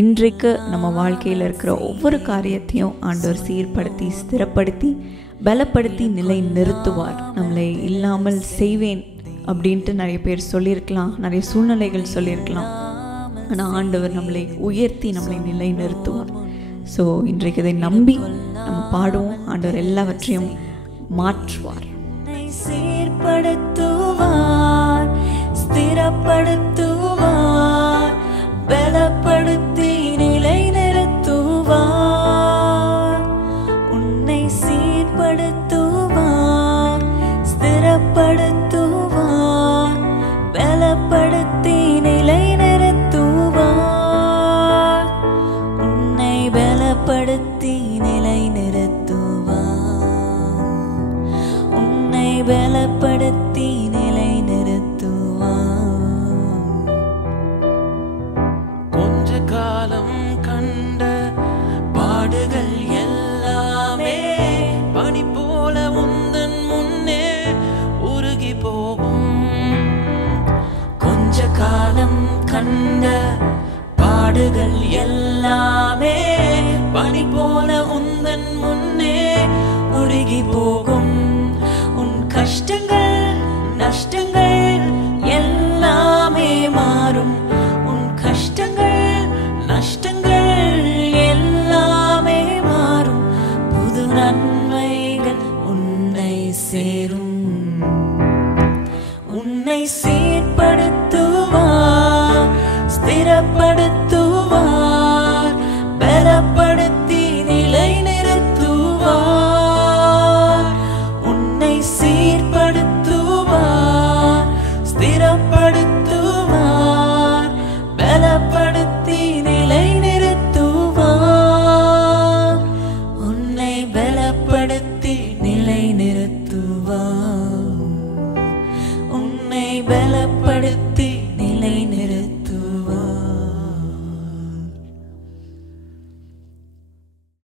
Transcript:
இன்றைக்கு நம்ம வாழ்க்கையில் இருக்கிற ஒவ்வொரு காரியத்தையும் ஆண்டவர் சீர்படுத்தி ஸ்திரப்படுத்தி பலப்படுத்தி நிலை நிறுத்துவார். நம்மளை இல்லாமல் செய்வேன் அப்படின்ட்டு நிறைய பேர் சொல்லியிருக்கலாம், நிறைய சூழ்நிலைகள் சொல்லியிருக்கலாம். ஆனால் ஆண்டவர் நம்மளை உயர்த்தி நம்மளை நிலை நிறுத்துவார். ஸோ இன்றைக்கு இதை நம்பி நம்ம பாடுவோம். ஆண்டவர் எல்லாவற்றையும் மாற்றுவார். சீர்படுத்துவார், ஸ்திரப்படுத்துவார், பலப்படுத்தி நிலை நிறுத்துவார். உன்னை சீர்படுத்துவார், ஸ்திரப்படுத்துவார், பலப்படுத்தி நிலை நிறுத்துவார். உன்னை பலப்படுத்தி நிலை நிறுத்துவார். உன்னை பலப்படுத்தி நிலை நிறுத்துவார். கொஞ்ச காலம் கண்ட பாடுகள் எல்லாமே பனி போல உந்தன் முன்னே உருகி போகும். கொஞ்ச காலம் கண்ட பாடுகள் எல்லாமே பனி போல உந்தன் முன்னே உருகி போகும். உன் கஷ்டங்கள் நஷ்டங்கள் எல்லாமே மாறும். உன் கஷ்டங்கள் நஷ்டங்கள் எல்லாமே மாறும். புது நன்மைகள் உன்னை சேரும். உன்னை சீர்படுத்துவார், ஸ்திரப்படுத்துவார், பலப்படுத்தி நிலை நிறுத்துவார். உன்னை சீர்படுத்துவார், ஸ்திரப்படுத்துவார், பலப்படுத்தி நிலை நிறுத்துவார். உன்னை பலப்படுத்தி நிலை நிறுத்துவார். உன்னை பலப்படுத்தி